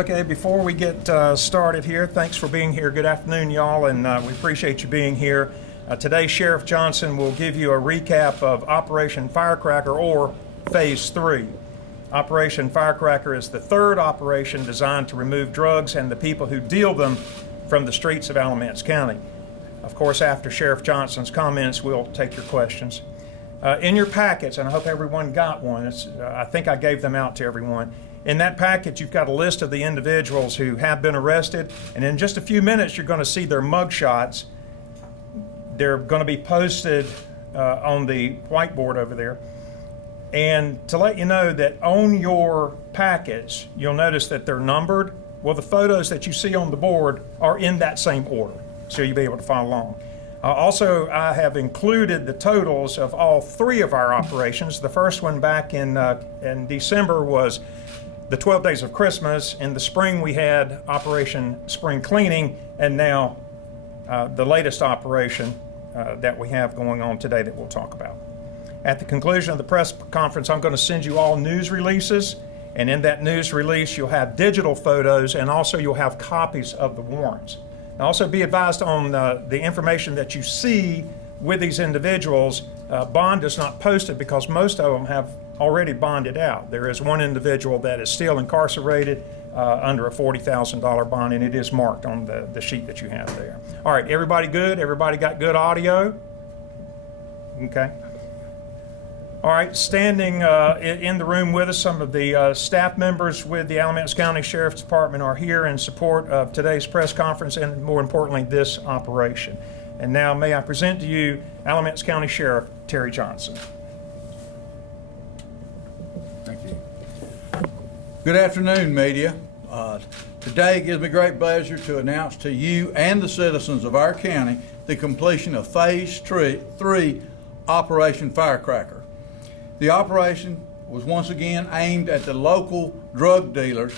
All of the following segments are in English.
Okay, before we get started here, thanks for being here. Good afternoon, y'all, and we appreciate you being here. Today, Sheriff Johnson will give you a recap of Operation Firecracker, or Phase 3. Operation Firecracker is the third operation designed to remove drugs and the people who deal them from the streets of Alamance County. Of course, after Sheriff Johnson's comments, we'll take your questions. In your packets, and I hope everyone got one, I think I gave them out to everyone. In that packet, you've got a list of the individuals who have been arrested, and in just a few minutes, you're going to see their mug shots. They're going to be posted on the whiteboard over there. And to let you know that on your packets, you'll notice that they're numbered. Well, the photos that you see on the board are in that same order, so you'll be able to follow along. Also, I have included the totals of all three of our operations. The first one back in December was the 12 Days of Christmas. In the spring, we had Operation Spring Cleaning, and now the latest operation that we have going on today that we'll talk about. At the conclusion of the press conference, I'm going to send you all news releases, and in that news release, you'll have digital photos, and also you'll have copies of the warrants. Now, also be advised on the information that you see with these individuals. Bond is not posted because most of them have already bonded out. There is one individual that is still incarcerated under a $40,000 bond, and it is marked on the sheet that you have there. All right, everybody good? Everybody got good audio? Okay. All right, standing in the room with us, some of the staff members with the Alamance County Sheriff's Department are here in support of today's press conference and, more importantly, this operation. And now may I present to you Alamance County Sheriff Terry Johnson. Thank you. Good afternoon, media. Today it gives me great pleasure to announce to you and the citizens of our county the completion of Phase 3 Operation Firecracker. The operation was once again aimed at the local drug dealers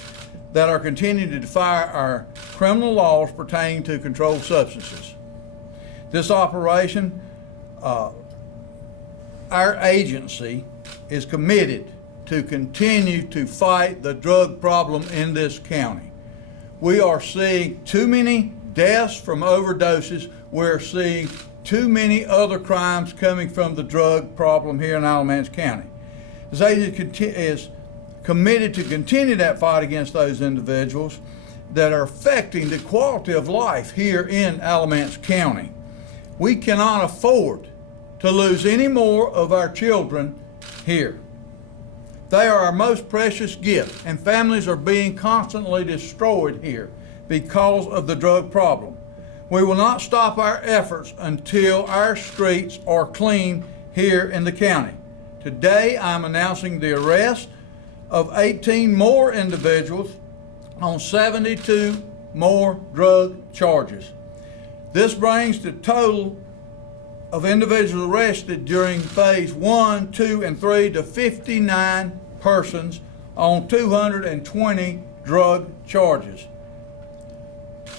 that are continuing to defy our criminal laws pertaining to controlled substances. This operation, our agency is committed to continue to fight the drug problem in this county. We are seeing too many deaths from overdoses. We're seeing too many other crimes coming from the drug problem here in Alamance County. This agency is committed to continue that fight against those individuals that are affecting the quality of life here in Alamance County. We cannot afford to lose any more of our children here. They are our most precious gift, and families are being constantly destroyed here because of the drug problem. We will not stop our efforts until our streets are clean here in the county. Today, I'm announcing the arrest of 18 more individuals on 72 more drug charges. This brings the total of individuals arrested during Phase 1, 2, and 3 to 59 persons on 220 drug charges.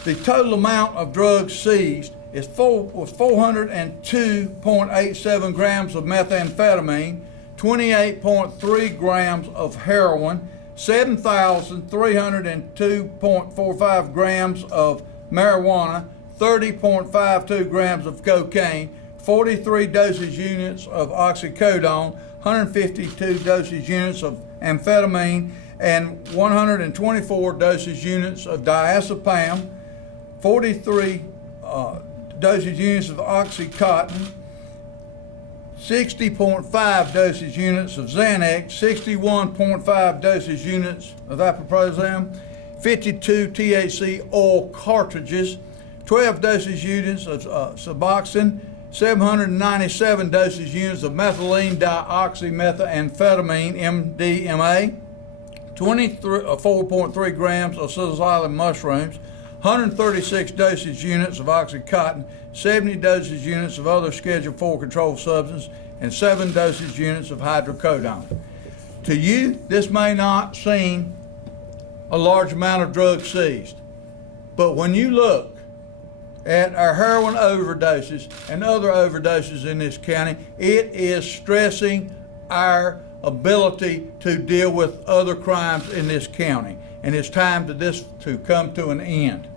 The total amount of drugs seized was 402.87 grams of methamphetamine, 28.3 grams of heroin, 7,302.45 grams of marijuana, 30.52 grams of cocaine, 43 dosage units of oxycodone, 152 dosage units of amphetamine, and 124 dosage units of diazepam, 43 dosage units of Oxycontin, 60.5 dosage units of Xanax, 61.5 dosage units of ibuprofen, 52 THC oil cartridges, 12 dosage units of Suboxone, 797 dosage units of methylene dioxymethamphetamine, MDMA, 4.3 grams of psilocybin mushrooms, 136 dosage units of Oxycontin, 70 dosage units of other Schedule 4 controlled substance, and 7 dosage units of hydrocodone. To you, this may not seem a large amount of drugs seized, but when you look at our heroin overdoses and other overdoses in this county, it is stressing our ability to deal with other crimes in this county. and it's time to this to come to an end.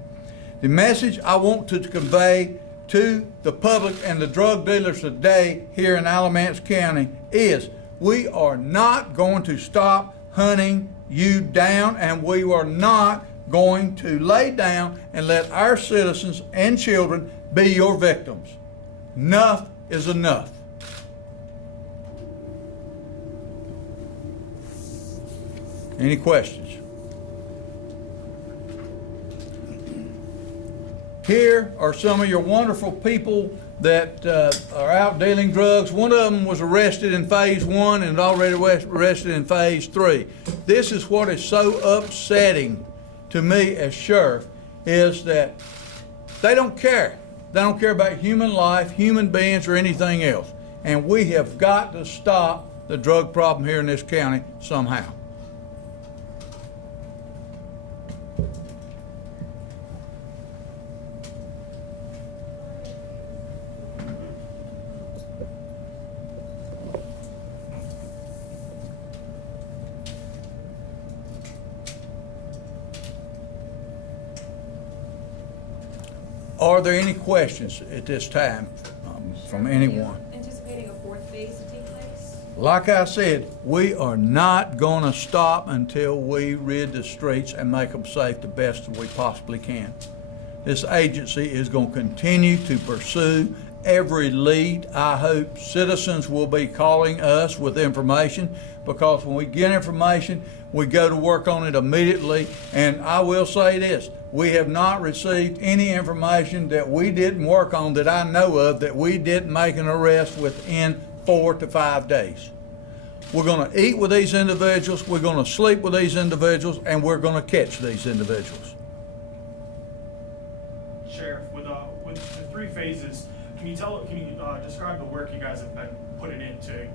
The message I want to convey to the public and the drug dealers today here in Alamance County is we are not going to stop hunting you down, and we are not going to lay down and let our citizens and children be your victims. Enough is enough. Any questions? Here are some of your wonderful people that are out dealing drugs. One of them was arrested in phase 1 and already arrested in phase 3. This is what is so upsetting to me as sheriff, is that they don't care. They don't care about human life, human beings, or anything else. And we have got to stop the drug problem here in this county somehow. Are there any questions at this time from anyone? Anticipating a fourth phase to take place? Like I said, we are not going to stop until we rid the streets and make them safe the best we possibly can. This agency is going to continue to pursue every lead. I hope citizens will be calling us with information, because when we get information, we go to work on it immediately. And I will say this, we have not received any information that we didn't work on, that I know of, that we didn't make an arrest within 4 to 5 days. We're going to eat with these individuals, we're going to sleep with these individuals, and we're going to catch these individuals. Sheriff, with the 3 phases, can you describe the work you guys have been putting in to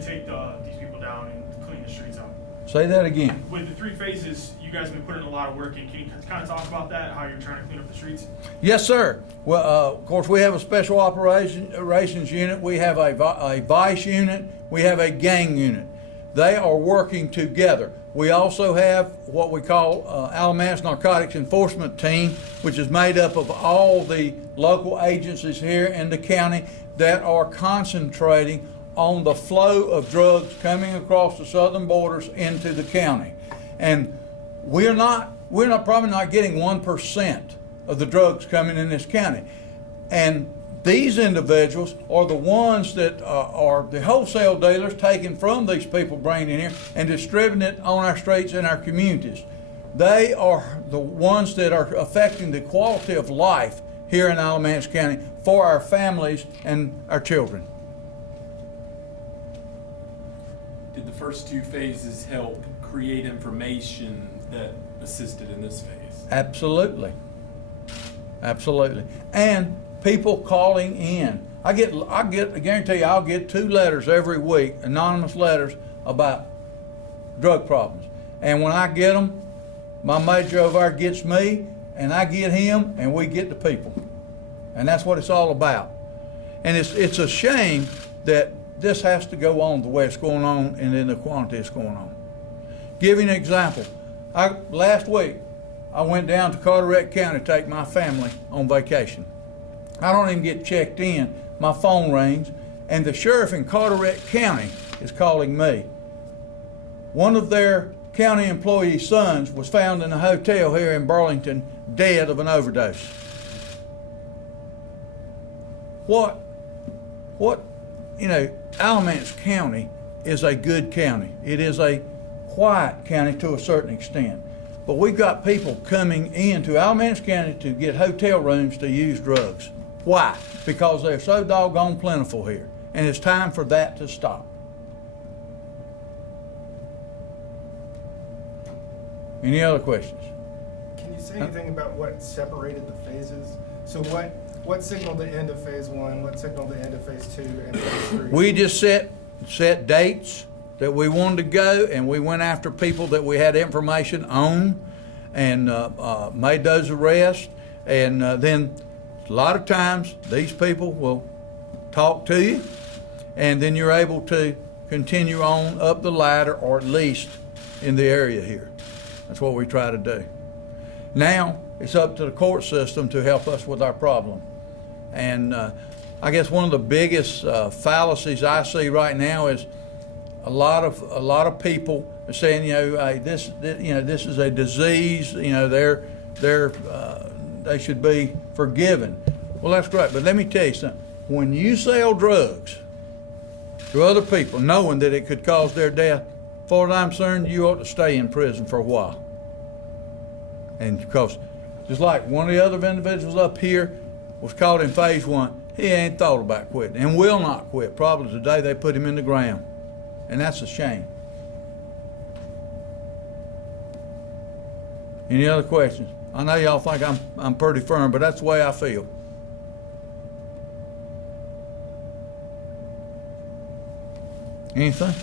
take these people down and clean the streets up? Say that again. With the 3 phases, you guys have been putting a lot of work in. Can you kind of talk about that, how you're trying to clean up the streets? Yes, sir. Well, of course, we have a special operations unit. We have a vice unit. We have a gang unit. They are working together. We also have what we call Alamance Narcotics Enforcement Team, which is made up of all the local agencies here in the county that are concentrating on the flow of drugs coming across the southern borders into the county. And we're probably not getting 1% of the drugs coming in this county. And these individuals are the ones that are the wholesale dealers taking from these people, bringing in here and distributing it on our streets and our communities. They are the ones that are affecting the quality of life here in Alamance County for our families and our children. Did the first 2 phases help create information that assisted in this phase? Absolutely. Absolutely. And people calling in. I guarantee you, I'll get 2 letters every week, anonymous letters about drug problems. And when I get them, my major over there gets me, and I get him, and we get the people. And that's what it's all about. And it's a shame that this has to go on the way it's going on and in the quantity it's going on. Give you an example. Last week, I went down to Carteret County to take my family on vacation. I don't even get checked in. My phone rings, and the sheriff in Carteret County is calling me. One of their county employee sons was found in a hotel here in Burlington, dead of an overdose. Alamance County is a good county. It is a quiet county to a certain extent. But we've got people coming into Alamance County to get hotel rooms to use drugs. Why? Because they're so doggone plentiful here. And it's time for that to stop. Any other questions? Can you say anything about what separated the phases? So what signaled the end of phase 1? What signaled the end of phase 2 and phase 3? We just set dates that we wanted to go, and we went after people that we had information on, and made those arrests. And then a lot of times these people will talk to you, and then you're able to continue on up the ladder, or at least in the area here. That's what we try to do. Now, it's up to the court system to help us with our problem. And I guess one of the biggest fallacies I see right now is a lot of people are saying, hey, this is a disease. They should be forgiven. Well, that's great, but let me tell you something. When you sell drugs to other people, knowing that it could cause their death, as far as I'm concerned, you ought to stay in prison for a while. And because, just like one of the other individuals up here was caught in phase 1, he ain't thought about quitting and will not quit. Probably the day they put him in the ground. And that's a shame. Any other questions? I know y'all think I'm pretty firm, but that's the way I feel. Anything?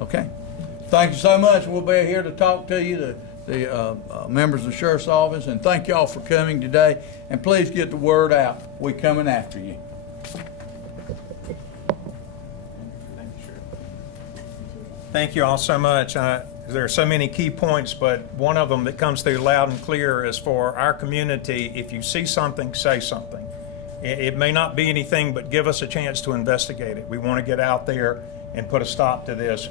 Okay. Thank you so much. We'll be here to talk to you, the members of the Sheriff's Office, and thank y'all for coming today. And please get the word out. We're coming after you. Thank you all so much. There are so many key points, but one of them that comes through loud and clear is for our community, if you see something, say something. It may not be anything, but give us a chance to investigate it. We want to get out there and put a stop to this.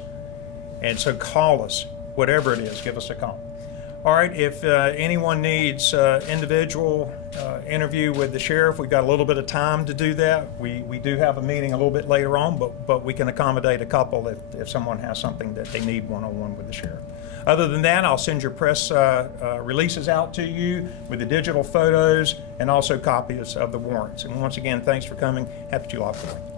And so call us, whatever it is, give us a call. All right, if anyone needs individual interview with the sheriff, we've got a little bit of time to do that. We do have a meeting a little bit later on, but we can accommodate a couple if someone has something that they need one-on-one with the sheriff. Other than that, I'll send your press releases out to you with the digital photos and also copies of the warrants. And once again, thanks for coming. Happy July 4th.